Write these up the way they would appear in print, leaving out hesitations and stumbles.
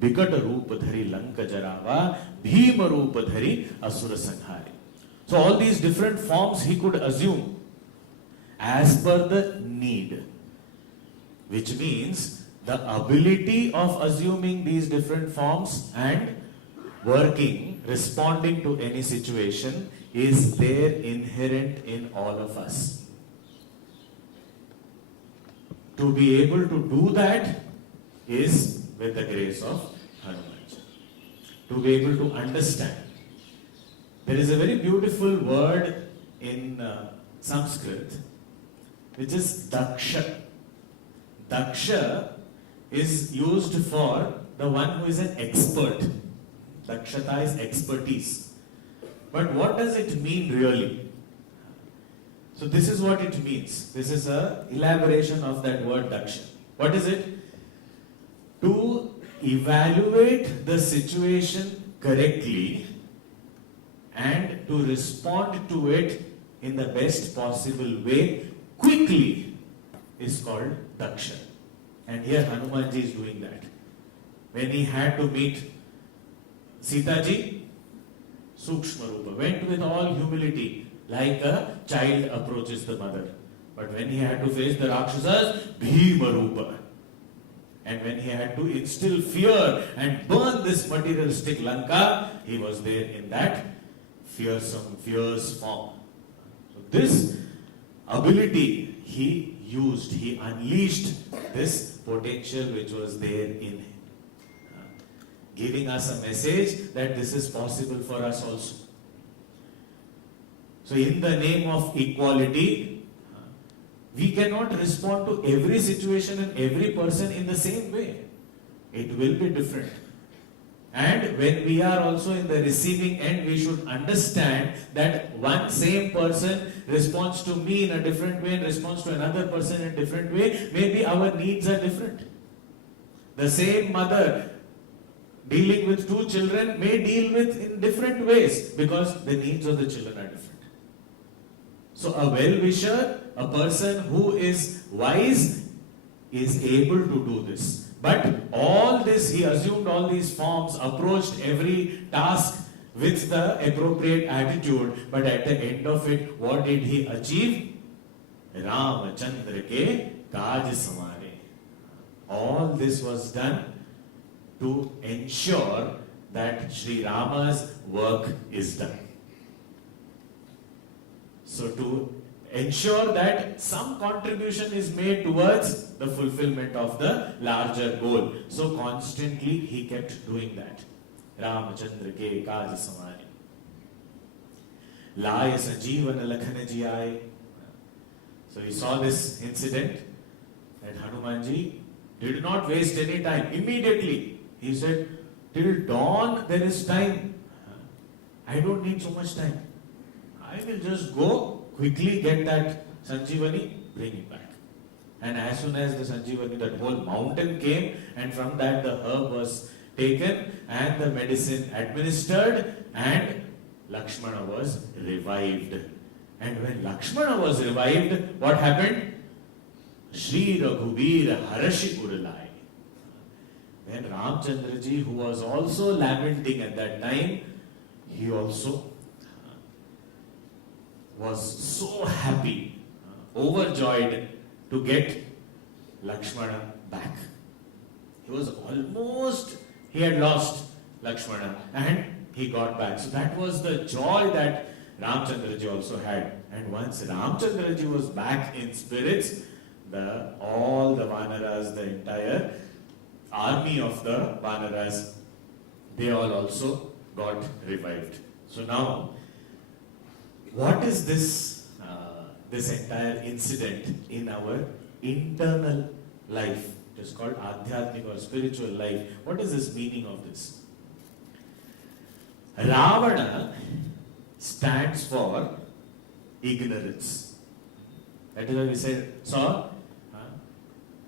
बिकट रूप धरि लंक जरावा, भीम रूप धरि असुर संहारी. So all these different forms he could assume as per the need, which means the ability of assuming these different forms and working, responding to any situation is there inherent in all of us. To be able to do that is with the grace of Hanumanji. To be able to understand. There is a very beautiful word in Sanskrit which is daksha. Daksha is used for the one who is an expert. Dakshata is expertise. But what does it mean really? So this is what it means. This is an elaboration of that word daksha. What is it? To evaluate the situation correctly and to respond to it in the best possible way quickly is called daksha. And here Hanumanji is doing that. When he had to meet Sita ji, Sukshma Rupa, went with all humility like a child approaches the mother. But when he had to face the Rakshasas, Bhima Rupa. And when he had to instill fear and burn this materialistic Lanka, he was there in that fearsome, fierce form. So this ability he used, he unleashed this potential which was there in him. Giving us a message that this is possible for us also. So in the name of equality, we cannot respond to every situation and every person in the same way. It will be different. And when we are also in the receiving end, we should understand that one same person responds to me in a different way and responds to another person in a different way. Maybe our needs are different. The same mother dealing with two children may deal with in different ways because the needs of the children are different. So a well-wisher, a person who is wise, is able to do this. But all this, he assumed all these forms, approached every task with the appropriate attitude. But at the end of it, what did he achieve? Ramchandra G samare. All this was done to ensure that Sri Rama's work is done. So to ensure that some contribution is made towards the fulfillment of the larger goal. So constantly he kept doing that. Ramchandra G samare. Laya Sanjeevani Lakshman Ji. So he saw this incident that Hanumanji did not waste any time. Immediately he said, till dawn there is time. I don't need so much time. I will just go quickly get that Sanjeevani, bring it back. And as soon as the Sanjeevani, that whole mountain came, and from that the herb was taken and the medicine administered, and Lakshmana was revived. And when Lakshmana was revived, what happened? Shri Raghubir Harashi Uralai. Then Ramchandra Ji, who was also lamenting at that time, he also was so happy, overjoyed to get Lakshmana back. He was almost, he had lost Lakshmana and he got back. So that was the joy that Ramchandra Ji also had. And once Ramchandra Ji was back in spirits, all the Vanaras, the entire army of the Vanaras, they all also got revived. So now, what is this entire incident in our internal life? It is called Adhyatmic or spiritual life. What is this meaning of this? Ravana stands for ignorance. That is why we said,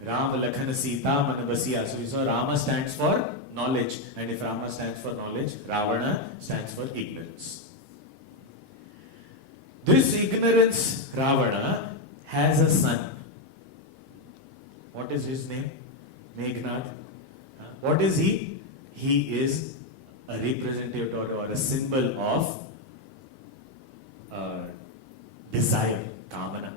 Ram Lakshmana Sita Manabasiya. So we saw Rama stands for knowledge. And if Rama stands for knowledge, Ravana stands for ignorance. This ignorance, Ravana, has a son. What is his name? Meghnath. What is he? he is a representative or a symbol of desire, kamana.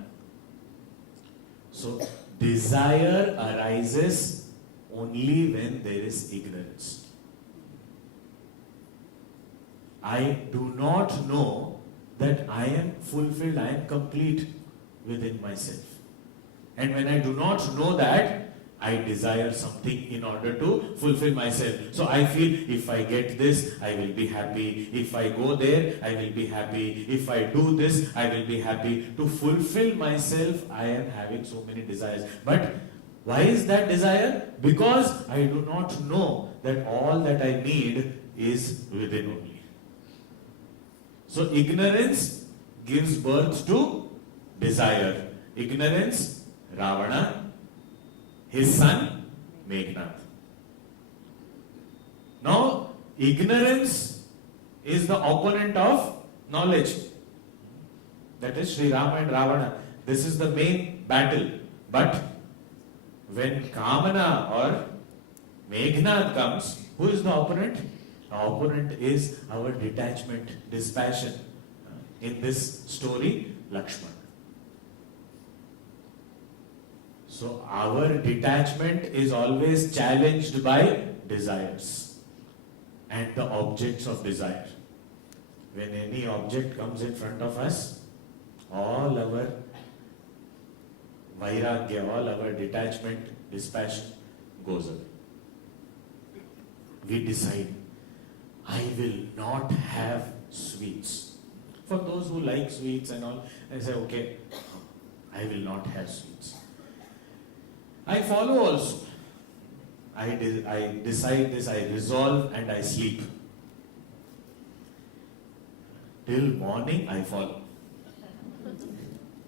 So, desire arises only when there is ignorance. I do not know that I am fulfilled, I am complete within myself. And when I do not know that, I desire something in order to fulfill myself. So I feel if I get this, I will be happy. If I go there, I will be happy. If I do this, I will be happy. To fulfill myself, I am having so many desires. But why is that desire? Because I do not know that all that I need is within only. So ignorance gives birth to desire. Ignorance, Ravana. His son, Meghnath. Now, ignorance is the opponent of knowledge. That is Sri Rama and Ravana. This is the main battle. But when Kamana or Meghnath comes, who is the opponent? The opponent is our detachment, dispassion. In this story, Lakshman. So our detachment is always challenged by desires and the objects of desire. When any object comes in front of us, all our vairagya, all our detachment, dispassion goes away. We decide, I will not have sweets. For those who like sweets and all, I say, okay, I will not have sweets. I follow also. I decide this, I resolve and I sleep. Till morning I follow.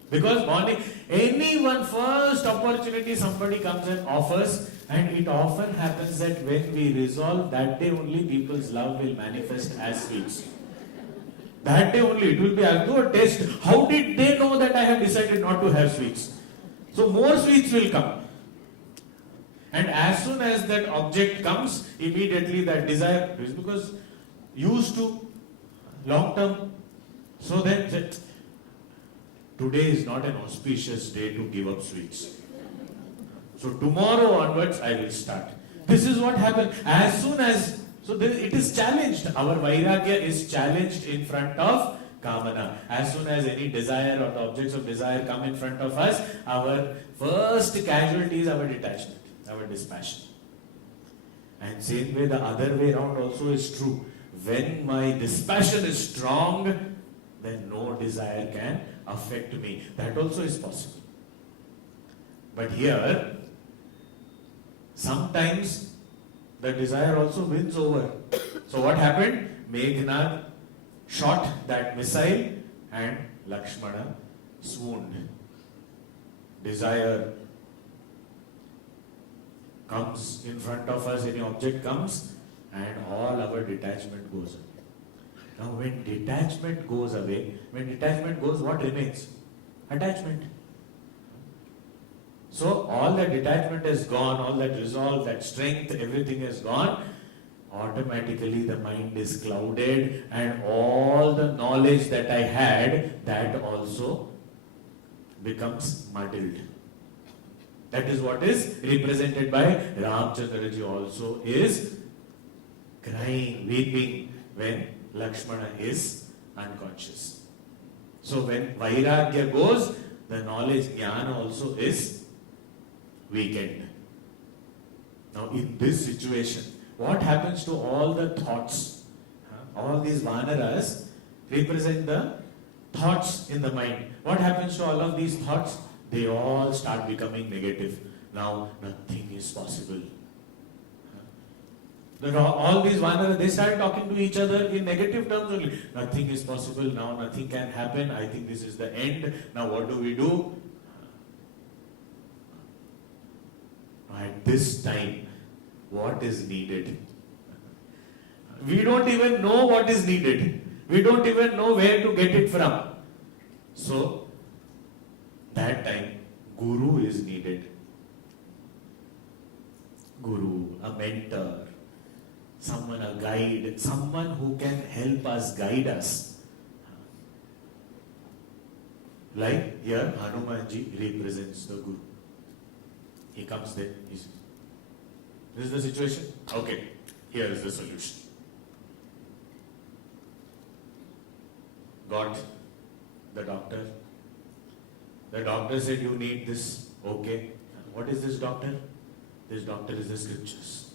Because morning, anyone first opportunity somebody comes and offers, and it often happens that when we resolve, that day only people's love will manifest as sweets. That day only, it will be as though a test. How did they know that I have decided not to have sweets? So more sweets will come. And as soon as that object comes, immediately that desire is because used to long term. So then today is not an auspicious day to give up sweets. So tomorrow onwards I will start. This is what happens. As soon as, it is challenged. Our vairagya is challenged in front of kamana. As soon as any desire or the objects of desire come in front of us, our first casualty is our detachment, our dispassion. And same way the other way around also is true. When my dispassion is strong, then no desire can affect me. That also is possible. But here, sometimes the desire also wins over. So what happened? Meghnath shot that missile and Lakshmana swooned. Desire comes in front of us, any object comes, and all our detachment goes away. Now when detachment goes away, what remains? Attachment. So all that detachment is gone, all that resolve, that strength, everything is gone. Automatically the mind is clouded and all the knowledge that I had, that also becomes muddled. That is what is represented by Ramchandra G also, is crying, weeping when Lakshmana is unconscious. So when vairagya goes, the knowledge, jnana also is weakened. Now in this situation, what happens to all the thoughts? All these vanaras represent the thoughts in the mind. What happens to all of these thoughts? They all start becoming negative. Now nothing is possible. All these vanaras, they start talking to each other in negative terms only. Nothing is possible, now nothing can happen, I think this is the end, now what do we do? At this time, what is needed? We don't even know what is needed. We don't even know where to get it from. So, that time, Guru is needed. Guru, a mentor, someone, a guide, someone who can help us, guide us. Like here, Hanumanji represents the Guru. He comes there. He says, this is the situation. Okay, here is the solution. Got the doctor. The doctor said, you need this. Okay. What is this doctor? This doctor is the scriptures.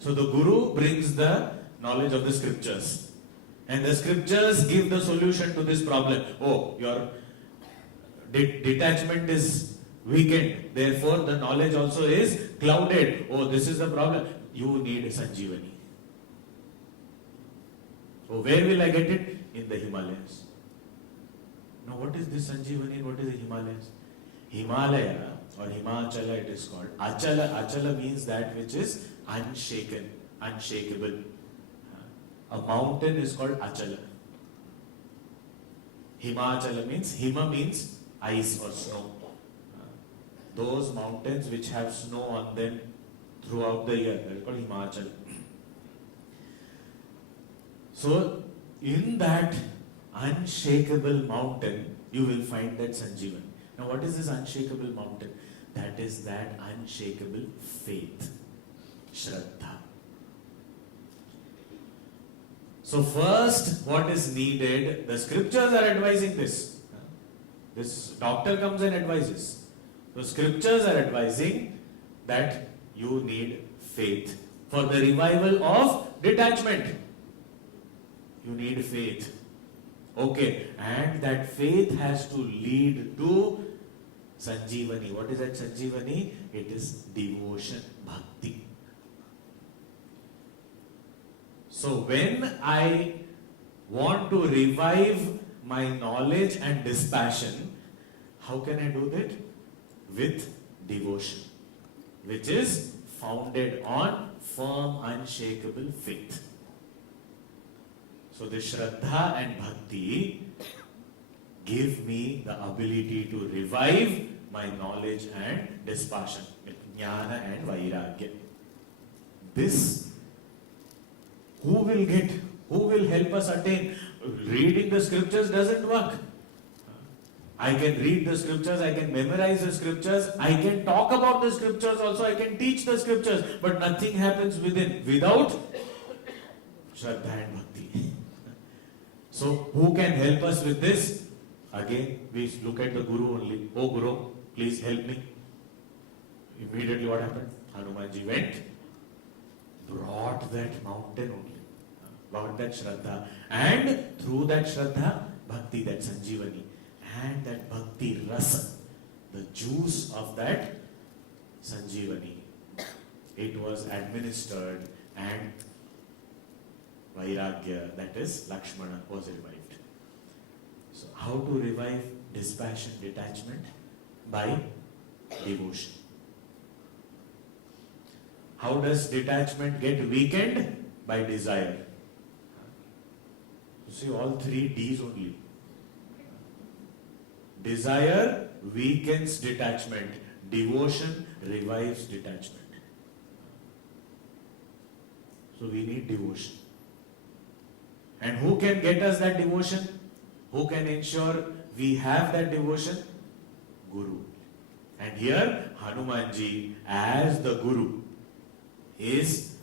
So the Guru brings the knowledge of the scriptures. And the scriptures give the solution to this problem. Oh, your detachment is weakened. Therefore, the knowledge also is clouded. Oh, this is the problem. You need Sanjeevani. Oh, where will I get it? In the Himalayas. Now, what is this Sanjeevani? What is the Himalayas? Himalaya or Himachala it is called. Achala means that which is unshaken, unshakable. A mountain is called Achala. Himachala means, Hima means ice or snow. Those mountains which have snow on them throughout the year, that is called Himachala. So, in that unshakable mountain, you will find that Sanjeevani. Now, what is this unshakable mountain? That is that unshakable faith, Shraddha. So, first, what is needed? The scriptures are advising this. This doctor comes and advises. So, scriptures are advising that you need faith for the revival of detachment. You need faith. Okay, and that faith has to lead to Sanjeevani. What is that Sanjeevani? It is devotion, bhakti. So when I want to revive my knowledge and dispassion, how can I do that? With devotion, which is founded on firm, unshakable faith. So the Shraddha and Bhakti give me the ability to revive my knowledge and dispassion, Jnana and Vairagya. This, who will help us attain? Reading the scriptures doesn't work. I can read the scriptures, I can memorize the scriptures, I can talk about the scriptures also, I can teach the scriptures, but nothing happens without Shraddha and Bhakti. So, who can help us with this? Again, we look at the Guru only. Oh Guru, please help me. Immediately what happened? Hanumanji went, brought that mountain only, brought that Shraddha, and through that Shraddha, Bhakti, that Sanjeevani, and that Bhakti Rasa, the juice of that Sanjeevani, it was administered, and Vairagya, that is Lakshmana, was revived. So how to revive dispassion, detachment? By devotion. How does detachment get weakened? By desire. You see, all three D's only. Desire weakens detachment. Devotion revives detachment. So we need devotion. And who can get us that devotion? Who can ensure we have that devotion? Guru. And here, Hanumanji, as the Guru, is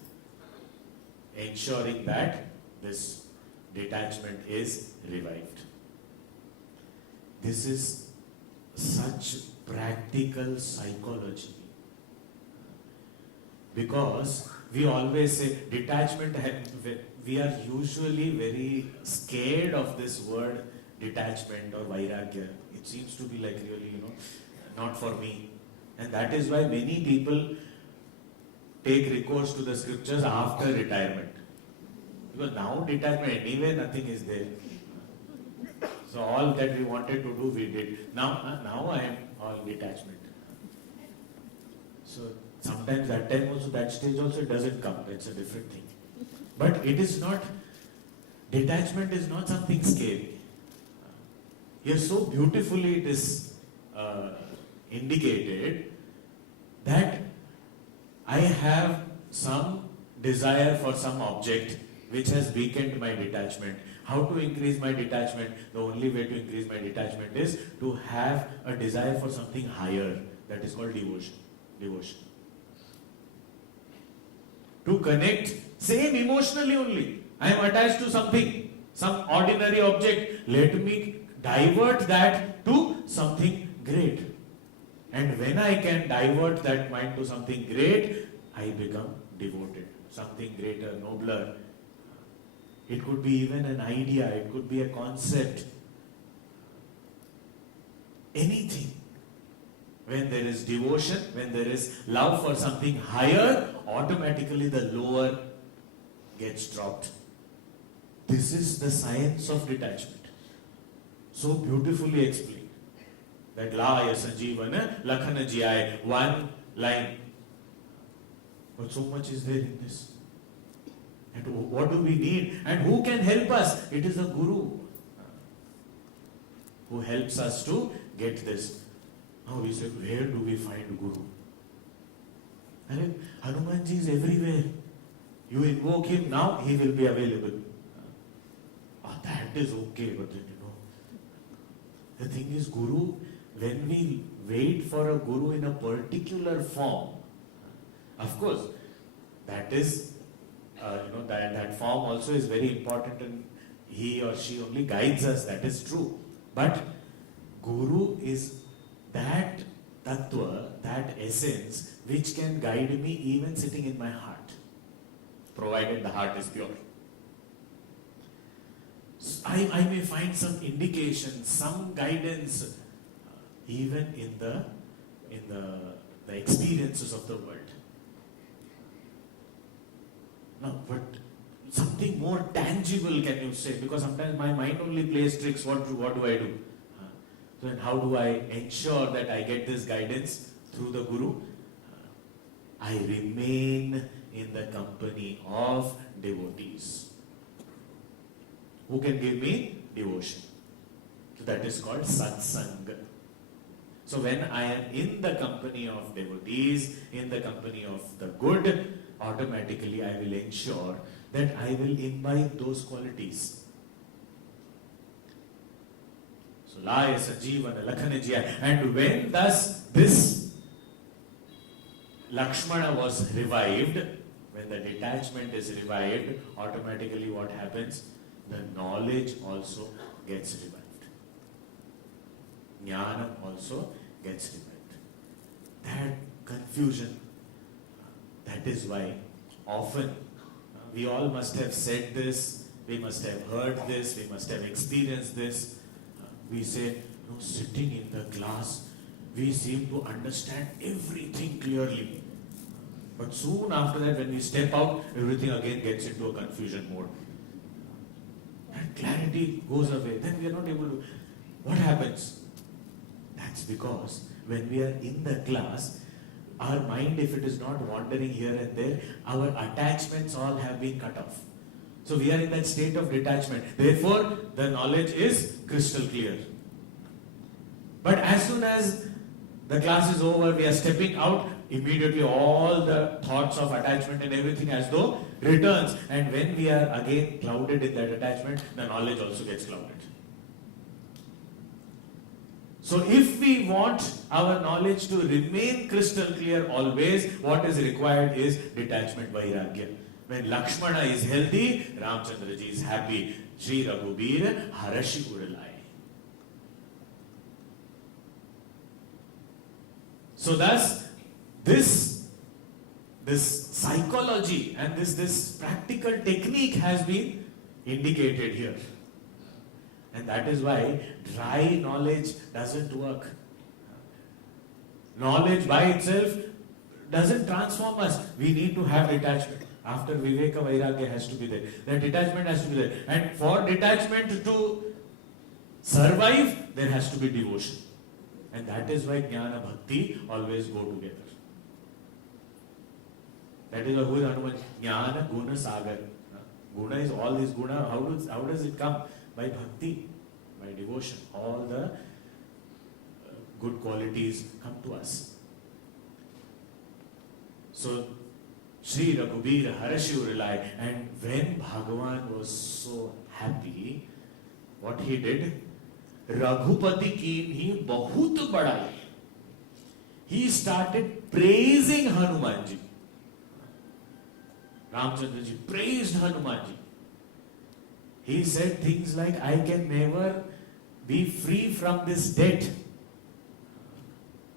ensuring that this detachment is revived. This is such practical psychology. Because we always say detachment, we are usually very scared of this word detachment or vairagya. It seems to be like really, not for me. And that is why many people take recourse to the scriptures after retirement. Because now detachment, anyway nothing is there. So all that we wanted to do, we did. Now I am all detachment. So sometimes that time also, that stage also doesn't come. That's a different thing. But it is not, detachment is not something scary. Here so beautifully it is indicated that I have some desire for some object which has weakened my detachment. How to increase my detachment? The only way to increase my detachment is to have a desire for something higher. That is called devotion. Devotion. To connect, same emotionally only. I am attached to something, some ordinary object. Let me divert that to something great. And when I can divert that mind to something great, I become devoted. Something greater, nobler. It could be even an idea, it could be a concept. Anything. When there is devotion, when there is love for something higher, automatically the lower gets dropped. This is the science of detachment. So beautifully explained. That Laya Sanjeevani, Lakshmana G, one line. But so much is there in this. And what do we need? And who can help us? It is a Guru who helps us to get this. Now we say, where do we find Guru? And Hanumanji is everywhere. You invoke him now, he will be available. That is okay, but then the thing is, Guru, when we wait for a Guru in a particular form, of course, that is, that form also is very important, and he or she only guides us, that is true. But Guru is that tattva, that essence, which can guide me even sitting in my heart, provided the heart is pure. I may find some indication, some guidance, even in the experiences of the world. Now, but something more tangible, can you say? Because sometimes my mind only plays tricks. What do I do? So then how do I ensure that I get this guidance through the Guru? I remain in the company of devotees who can give me devotion. So that is called satsang. So when I am in the company of devotees, in the company of the good, automatically I will ensure that I will imbibe those qualities. So Laya Sanjeevani, Lakshmana G, and when thus this Lakshmana was revived, when the detachment is revived, automatically what happens? The knowledge also gets revived. Jnana also gets revived. That confusion, that is why often we all must have said this, we must have heard this, we must have experienced this. We say, sitting in the class, we seem to understand everything clearly. But soon after that, when we step out, everything again gets into a confusion mode. That clarity goes away. Then we are not able to. What happens? That's because when we are in the class, our mind, if it is not wandering here and there, our attachments all have been cut off. So we are in that state of detachment. Therefore, the knowledge is crystal clear. But as soon as the class is over, we are stepping out, immediately all the thoughts of attachment and everything as though returns. And when we are again clouded in that attachment, the knowledge also gets clouded. So if we want our knowledge to remain crystal clear always, what is required is detachment, vairagya. When Lakshmana is healthy, Ramchandra G is happy. Shri Raghubir Harashi Uralai. So thus, this psychology and this practical technique has been indicated here. And that is why dry knowledge doesn't work. Knowledge by itself doesn't transform us. We need to have detachment. After Viveka, Vairagya has to be there. That detachment has to be there. And for detachment to survive, there has to be devotion. And that is why Jnana Bhakti always go together. That is why who is Hanuman? Jnana Guna Sagar. Guna is all this guna. How does it come? By bhakti, by devotion. All the good qualities come to us. So Shri Raghubir Harashiv Rilai. And when Bhagavan was so happy, what he did? Raghupati कीन्ही बहुत बड़ाई. He started praising Hanumanji. Ramchandra G praised Hanumanji. He said things like, I can never be free from this debt.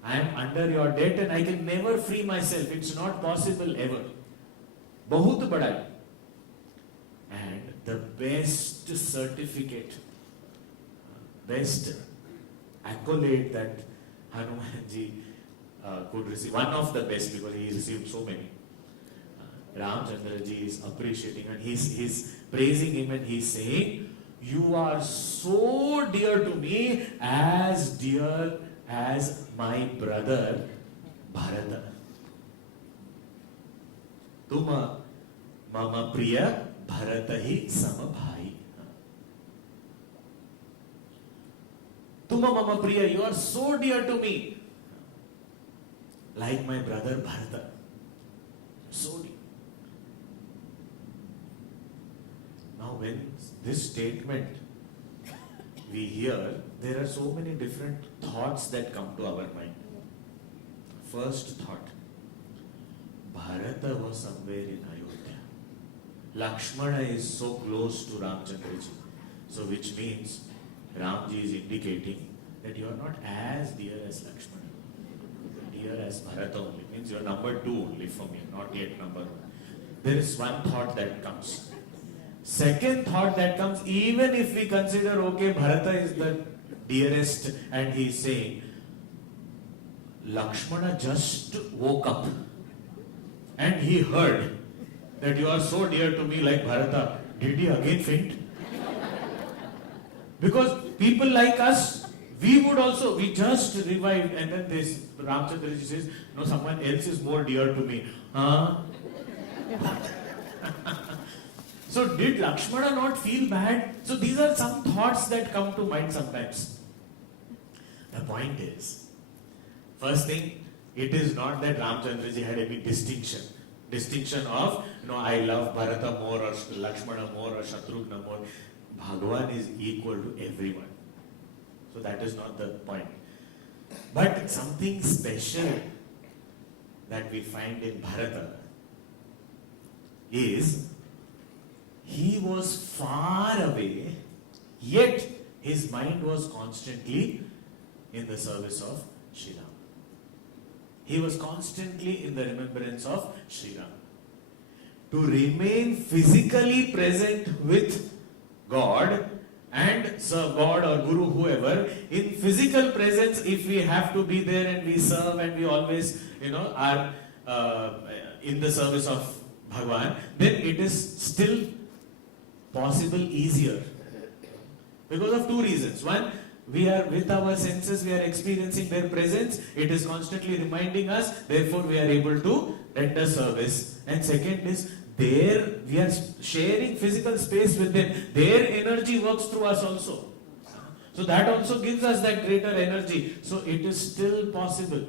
I am under your debt and I can never free myself. It's not possible ever. Bahut badai. And the best certificate, best accolade that Hanumanji could receive, one of the best, because he received so many. Ramchandra Ji is appreciating and he's praising him and he's saying, you are so dear to me as my brother Bharata. Tuma mama priya Bharata hi samabhai. Tuma mama priya, you are so dear to me, like my brother Bharata. So dear. Now when this statement we hear, there are so many different thoughts that come to our mind. First thought, Bharata was somewhere in Ayodhya. Lakshmana is so close to Ramchandra Ji. So which means Ramji is indicating that you are not as dear as Lakshmana. Dear as Bharata only. Means you are number 2 only for me, not yet number 1. There is one thought that comes. Second thought that comes, even if we consider, okay, Bharata is the dearest and he is saying, Lakshmana just woke up and he heard that you are so dear to me like Bharata. Did he again faint? Because people like us, we just revived, and then this Ramchandra Ji says, no, someone else is more dear to me. Huh? So did Lakshmana not feel bad? So these are some thoughts that come to mind sometimes. The point is, first thing, it is not that Ramchandra Ji had any distinction of, I love Bharata more or Lakshmana more or Shatrughna more. Bhagavan is equal to everyone. So that is not the point. But something special that we find in Bharata is, he was far away, yet his mind was constantly in the service of Shri Ram. He was constantly in the remembrance of Shri Ram. To remain physically present with God and serve God or Guru, whoever, in physical presence, if we have to be there and we serve and we always, are in the service of Bhagavan, then it is still possible easier. Because of two reasons. One, we are with our senses, we are experiencing their presence. It is constantly reminding us, therefore we are able to render service. And second is, there we are sharing physical space with them. Their energy works through us also. So that also gives us that greater energy. So it is still possible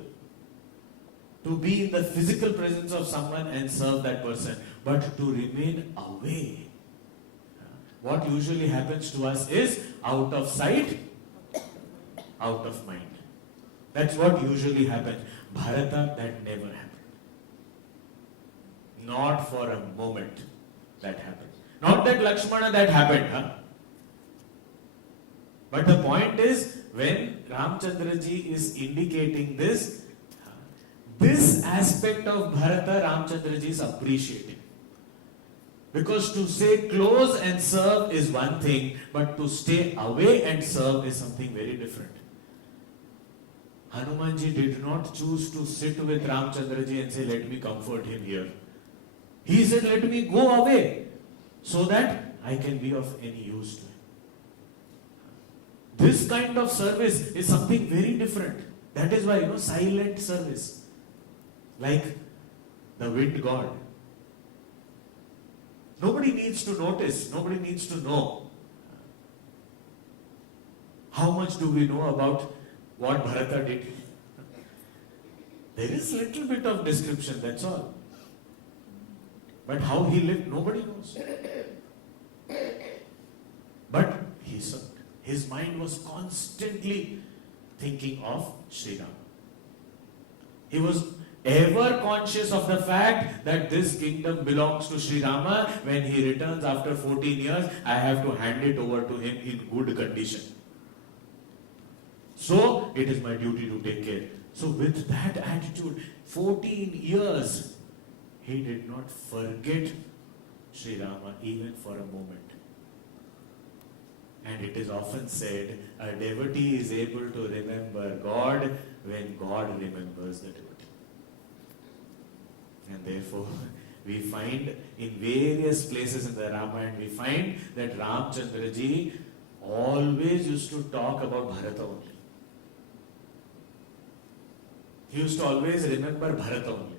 to be in the physical presence of someone and serve that person. But to remain away, what usually happens to us is out of sight, out of mind. That's what usually happens. Bharata, that never happened. Not for a moment that happened. Not that Lakshmana that happened. But the point is, when Ramchandra Ji is indicating this aspect of Bharata, Ramchandra Ji is appreciating. Because to stay close and serve is one thing, but to stay away and serve is something very different. Hanumanji did not choose to sit with Ramchandra Ji and say, let me comfort him here. He said, let me go away so that I can be of any use to him. This kind of service is something very different. That is why, silent service. Like the wind god. Nobody needs to notice, nobody needs to know. How much do we know about what Bharata did? There is little bit of description, that's all. But how he lived, nobody knows. But he served. His mind was constantly thinking of Sri Rama. He was ever conscious of the fact that this kingdom belongs to Sri Rama. When he returns after 14 years, I have to hand it over to him in good condition. So, it is my duty to take care. So, with that attitude, 14 years, he did not forget Sri Rama even for a moment. And it is often said, a devotee is able to remember God when God remembers the devotee. And therefore, we find in various places in the Ramayana, we find that Ramchandra G always used to talk about Bharata only. He used to always remember Bharata only.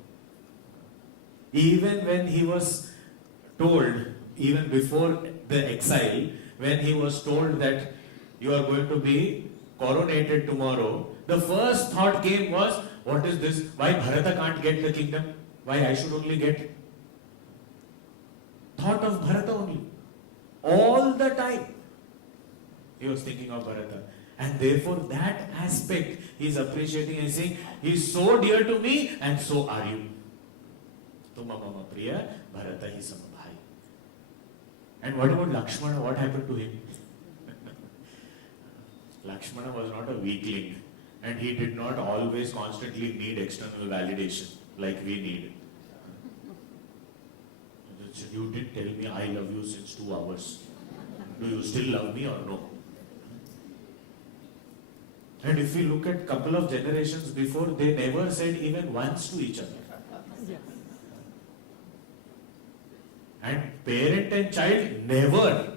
Even when he was told, even before the exile, when he was told that you are going to be coronated tomorrow, the first thought came was, what is this? Why Bharata can't get the kingdom? Why I should only get? Thought of Bharata only. All the time. He was thinking of Bharata. And therefore that aspect he is appreciating and saying, he is so dear to me and so are you. Tuma mama priya, Bharata hi samabhai. And what about Lakshmana? What happened to him? Lakshmana was not a weakling. And he did not always constantly need external validation like we need. You did tell me I love you since 2 hours. Do you still love me or no? And if we look at a couple of generations before, they never said even once to each other. And parent and child, never.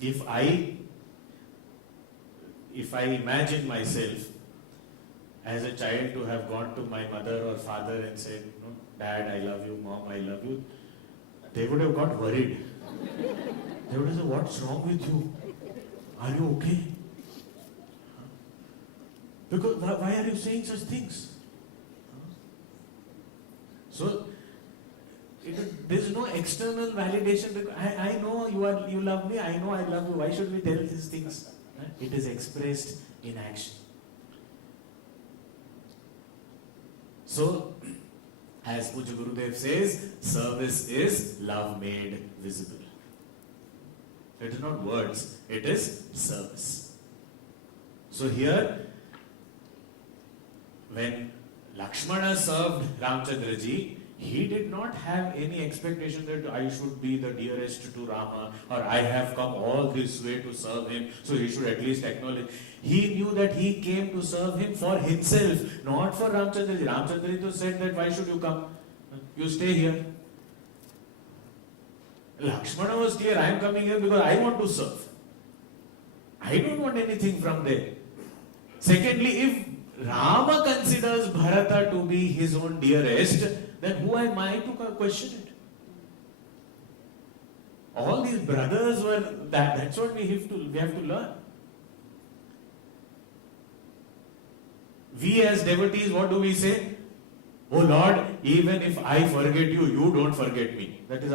If I imagine myself as a child to have gone to my mother or father and said, no, Dad, I love you, Mom, I love you, they would have got worried. They would have said, what's wrong with you? Are you okay? Because why are you saying such things? So, there is no external validation. I know you love me, I know I love you. Why should we tell these things? It is expressed in action. So, as Puja Gurudev says, service is love made visible. It is not words, it is service. So here, when Lakshmana served Ramchandra Ji, he did not have any expectation that I should be the dearest to Rama or I have come all this way to serve him, so he should at least acknowledge. He knew that he came to serve him for himself, not for Ramchandra Ji. Ramchandra Ji said that why should you come? You stay here. Lakshmana was clear, I am coming here because I want to serve. I don't want anything from there. Secondly, if Rama considers Bharata to be his own dearest, then who am I to question it? All these brothers were that's what we have to learn. We as devotees, what do we say? Oh Lord, even if I forget you, you don't forget me. That is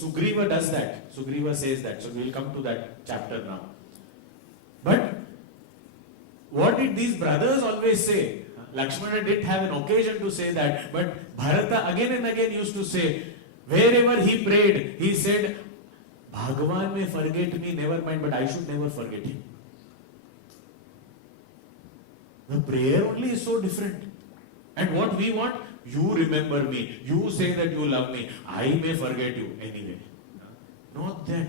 Sugriva does that. Sugriva says that. So we will come to that chapter now. But what did these brothers always say? Lakshmana did have an occasion to say that, but Bharata again and again used to say, wherever he prayed, he said, Bhagavan may forget me, never mind, but I should never forget him. The prayer only is so different. And what we want, you remember me, you say that you love me, I may forget you anyway. Not that,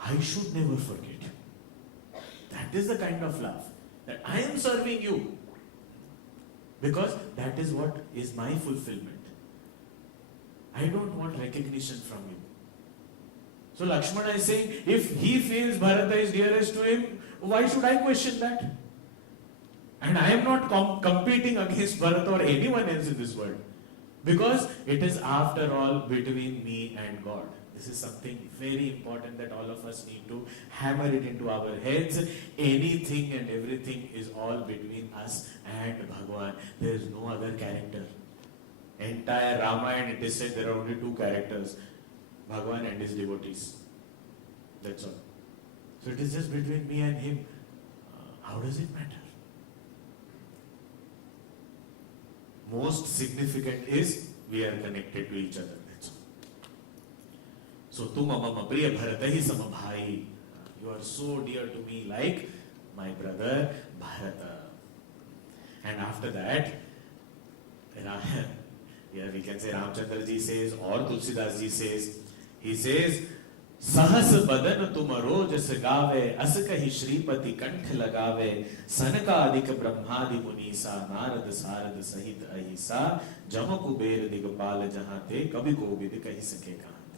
I should never forget you. That is the kind of love, that I am serving you. Because that is what is my fulfillment. I don't want recognition from you. So Lakshmana is saying, if he feels Bharata is dearest to him, why should I question that? And I am not competing against Bharata or anyone else in this world. Because it is after all between me and God. This is something very important that all of us need to hammer it into our heads. Anything and everything is all between us and Bhagwan. There is no other character. Entire Ramayana, it is said there are only two characters, Bhagwan and his devotees. That's all. So it is just between me and him. How does it matter? Most significant is we are connected to each other. That's all. So, tu mama priya Bharata hi samabhai. You are so dear to me like my brother Bharata. And after that, here we can say Ramchandra G says or Tulsidas Ji says, he says, सहस बदन तुम Rojas गावे अस कहि श्रीपति कंठ लगावे सनकादिक ब्रह्मादि मुनीसा नारद सारद सहित अहिसा जम कुबेर दिगपाल जहां ते कवि कोविद कहि सके Kant.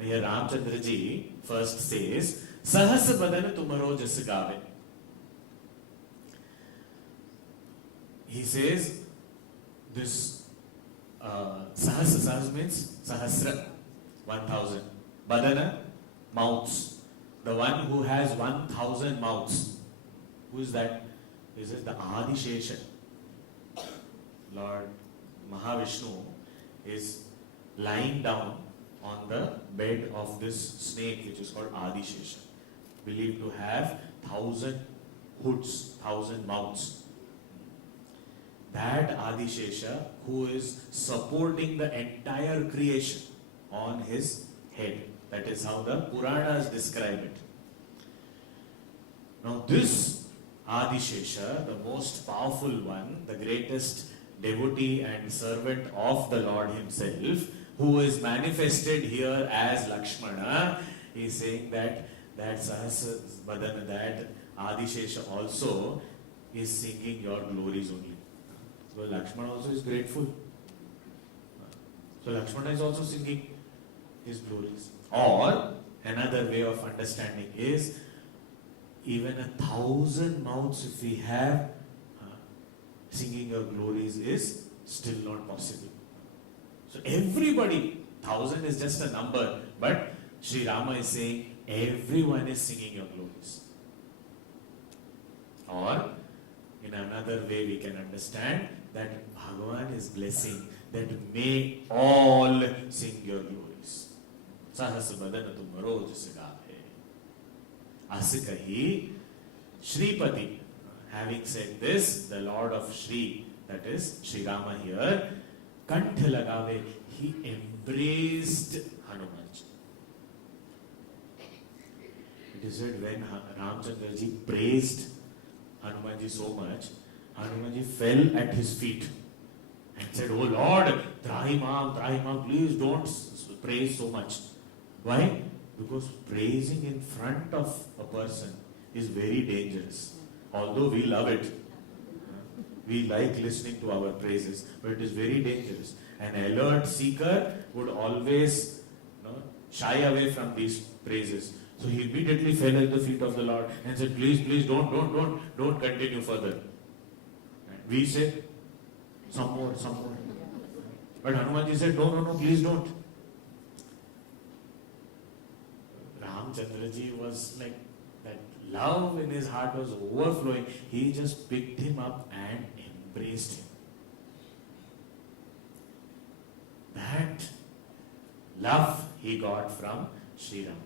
Here Ramchandra Ji first says सहस बदन तुम रोजस गावे. He says this sahas means sahasra, 1000. Badana, mouths. The one who has 1000 mouths. Who is that? This is the Adishesha. Lord Mahavishnu is lying down on the bed of this snake which is called Adishesha. Believed to have 1000 hoods, 1000 mouths. That Adishesha who is supporting the entire creation on his head. That is how the Puranas describe it. Now this Adishesha, the most powerful one, the greatest devotee and servant of the Lord himself, who is manifested here as Lakshmana, is saying that Sahasrabadana, that Adishesha also is singing your glories only. So Lakshmana also is grateful. So Lakshmana is also singing his glories. Or another way of understanding is even 1000 mouths if we have, singing your glories is still not possible. So everybody, 1000 is just a number, but Sri Rama is saying everyone is singing your glories. Or in another way we can understand that Bhagavan is blessing that may all sing your glories. Sahas badana tum roj sagave. Asikahi Shripati. Having said this, the Lord of Shri, that is Sri Rama here, Kantha lagave, he embraced Hanumanji. It is said when Ramchandra Ji praised Hanumanji so much, Hanumanji fell at his feet and said, "Oh Lord, Trahimam, please don't praise so much." Why? Because praising in front of a person is very dangerous. Although we love it, we like listening to our praises, but it is very dangerous. An alert seeker would always shy away from these praises. So he immediately fell at the feet of the Lord and said, "Please, don't continue further." And we said, some more. But Hanumanji said, no, please don't. Ramchandra Ji was like, that love in his heart was overflowing. He just picked him up and embraced him. That love he got from Sri Rama.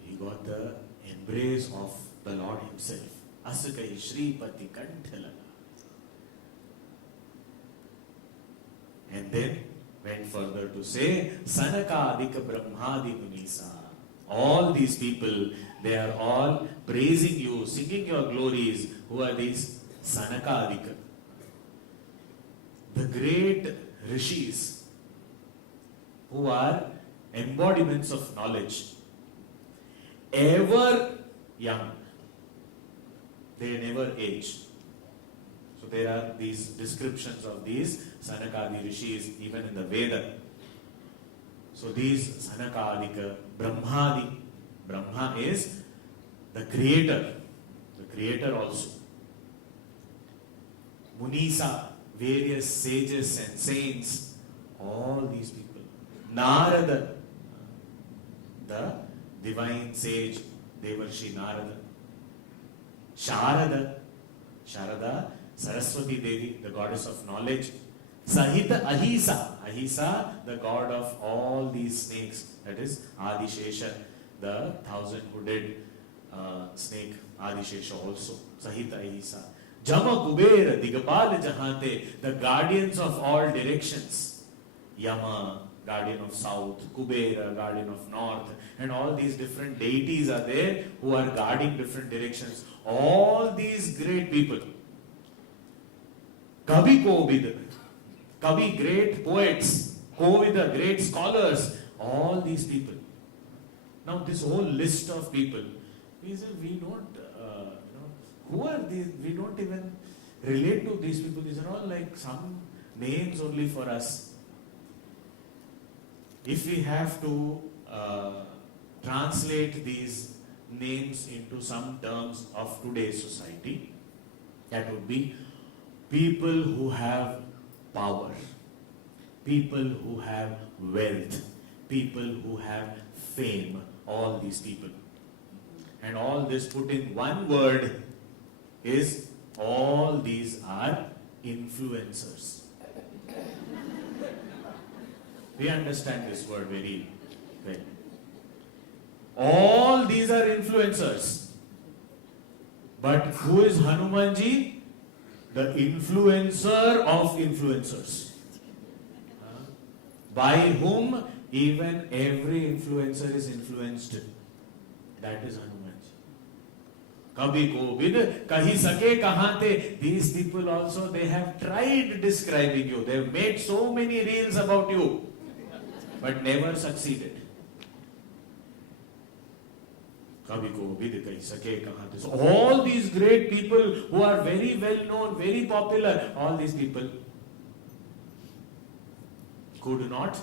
He got the embrace of the Lord himself. Asakai Shripati Kanthala. And then went further to say, Sanakadika Brahmadi Munisa. All these people, they are all praising you, singing your glories. Who are these? Sanakadika. The great rishis who are embodiments of knowledge. Ever young. They never age. So there are these descriptions of these Sanakadi rishis even in the Veda. So these Sanakadika, Brahmadi. Brahma is the creator also. Munisa, various sages and saints, all these people. Narada, the divine sage, Devarshi Narada. Sharada, Saraswati Devi, the goddess of knowledge. Sahita Ahisa, the god of all these snakes, that is Adishesha, the 1,000-hooded snake, Adishesha also. Sahita Ahisa. Jama Kubera, Digapal Jahante, the guardians of all directions. Yama, guardian of south, Kubera, guardian of north, and all these different deities are there who are guarding different directions. All these great people. Kavi Kovid, Kavi, great poets, Kovida, great scholars, all these people. Now this whole list of people, we don't, who are these? We don't even relate to these people. These are all like some names only for us. If we have to translate these names into some terms of today's society, that would be people who have power, people who have wealth, people who have fame, all these people. And all this put in one word is, all these are influencers. We understand this word very well. All these are influencers. But who is Hanumanji? The influencer of influencers. By whom even every influencer is influenced. That is Hanumanji. Kabhi ko vid kahi sake kahante. These people also, they have tried describing you. They have made so many reels about you, but never succeeded. Kabhi ko vid kahi sake kahante. So all these great people who are very well known, very popular, all these people could not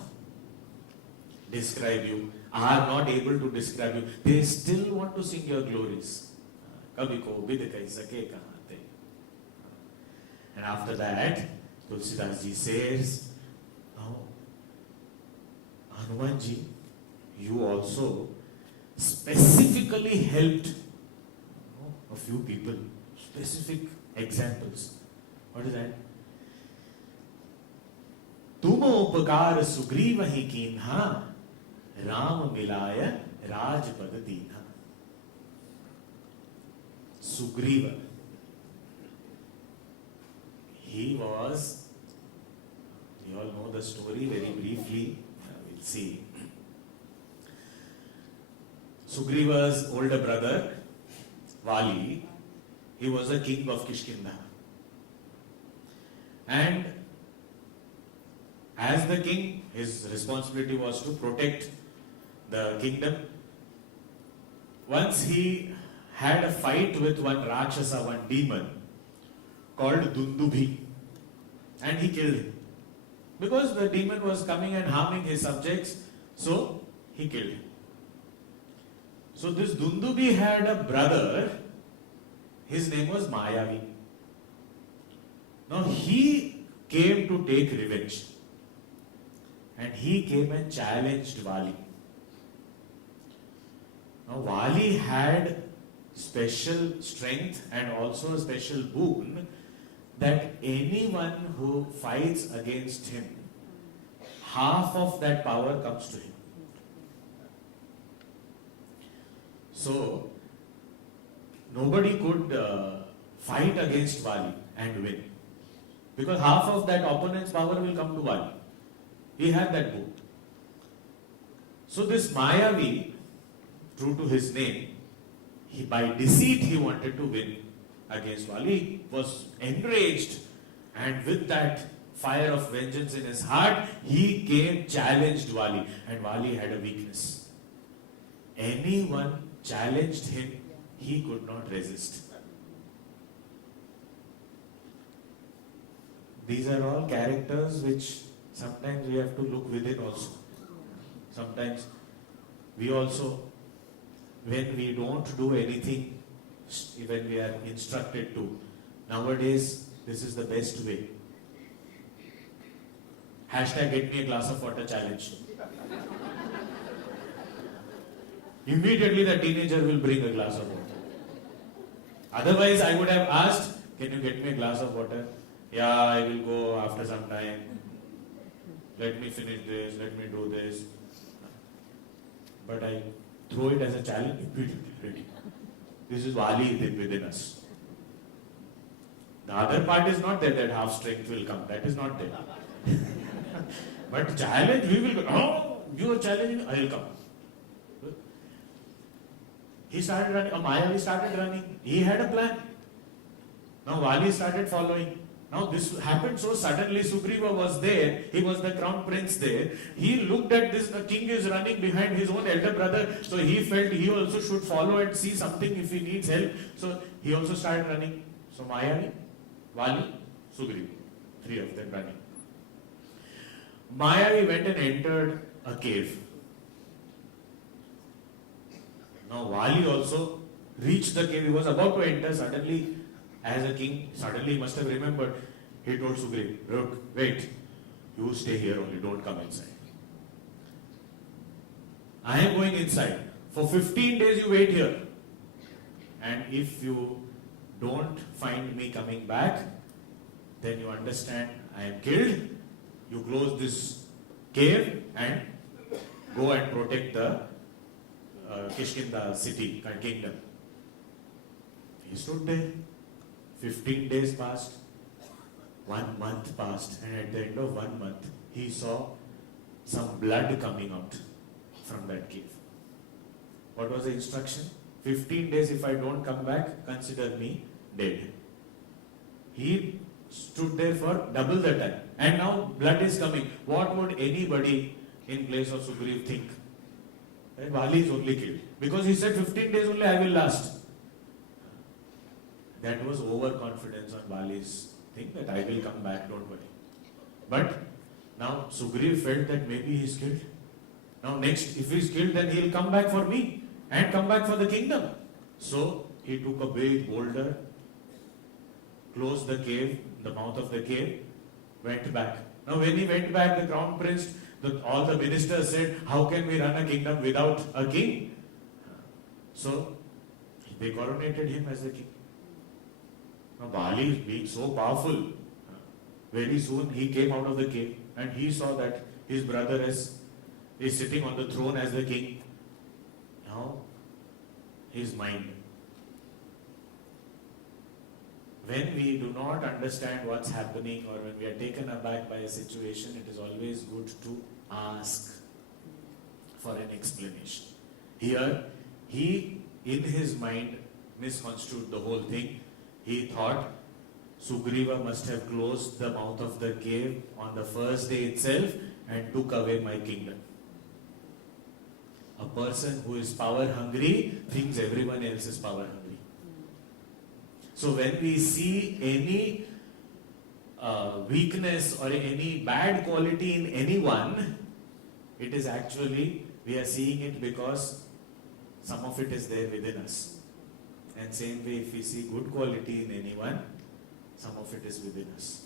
describe you, are not able to describe you. They still want to sing your glories. Kabhi ko vid kahi sake kahante. And after that, Tulsidas Ji says, now, Hanumanji, you also specifically helped a few people. Specific examples. What is that? तुम उपकार सुग्रीव ही कीन्हा, राम मिलाय राजपद दीन्हा. Sugriva. He was, we all know the story very briefly, we'll see. Sugriva's older brother, Wali, he was a king of Kishkinda. And as the king, his responsibility was to protect the kingdom. Once he had a fight with one Rakshasa, one demon, called Dundubhi, and he killed him. Because the demon was coming and harming his subjects, so he killed him. So this Dundubhi had a brother, his name was Mayavi. Now he came to take revenge. And he came and challenged Wali. Now Wali had special strength and also a special boon that anyone who fights against him, half of that power comes to him. So nobody could fight against Wali and win, because half of that opponent's power will come to Wali. He had that boon. So this Mayavi, true to his name, by deceit he wanted to win against Wali, was enraged, and with that fire of vengeance in his heart, he came, challenged Wali, and Wali had a weakness. Anyone challenged him, he could not resist. These are all characters which sometimes we have to look within also. Sometimes we also, when we don't do anything, when we are instructed to, nowadays this is the best way. Hashtag get me a glass of water challenge. Immediately the teenager will bring a glass of water. Otherwise I would have asked, can you get me a glass of water? Yeah, I will go after some time. Let me finish this, let me do this. But I throw it as a challenge, immediately ready. This is Wali within us. The other part is not there, that half strength will come. That is not there. But challenge, we will go. Oh, you are challenging, I will come. He started running, Mayavi started running. He had a plan. Now Wali started following. Now this happened so suddenly. Sugriva was there. He was the crown prince there. He looked at this. The king is running behind his own elder brother. So he felt he also should follow and see something if he needs help. So he also started running. So Mayavi, Wali, Sugriva. Three of them running. Mayavi went and entered a cave. Now Wali also reached the cave. He was about to enter. Suddenly, as a king, suddenly he must have remembered. He told Sugriva, look, wait, you stay here only, don't come inside. I am going inside. For 15 days you wait here. And if you don't find me coming back, then you understand I am killed. You close this cave and go and protect the Kishkinda city, kingdom. He stood there. 15 days passed, 1 month passed, and at the end of 1 month, he saw some blood coming out from that cave. What was the instruction? 15 days, if I don't come back, consider me dead. He stood there for double the time, and now blood is coming. What would anybody in place of Sugriva think? That Wali is only killed. Because he said 15 days only I will last. That was overconfidence on Wali's thing, that I will come back, don't worry. But now Sugriva felt that maybe he is killed. Now next, if he is killed, then he will come back for me and come back for the kingdom. So he took a big boulder, closed the cave, the mouth of the cave, went back. Now when he went back, the crown prince, all the ministers said, how can we run a kingdom without a king? So they coronated him as the king. Now Wali, being so powerful, very soon he came out of the cave and he saw that his brother is sitting on the throne as the king. Now his mind. When we do not understand what's happening or when we are taken aback by a situation, it is always good to ask for an explanation. Here, he in his mind misconstrued the whole thing. He thought Sugriva must have closed the mouth of the cave on the first day itself and took away my kingdom. A person who is power hungry thinks everyone else is power hungry. So when we see any weakness or any bad quality in anyone, it is actually, we are seeing it because some of it is there within us. And same way, if we see good quality in anyone, some of it is within us.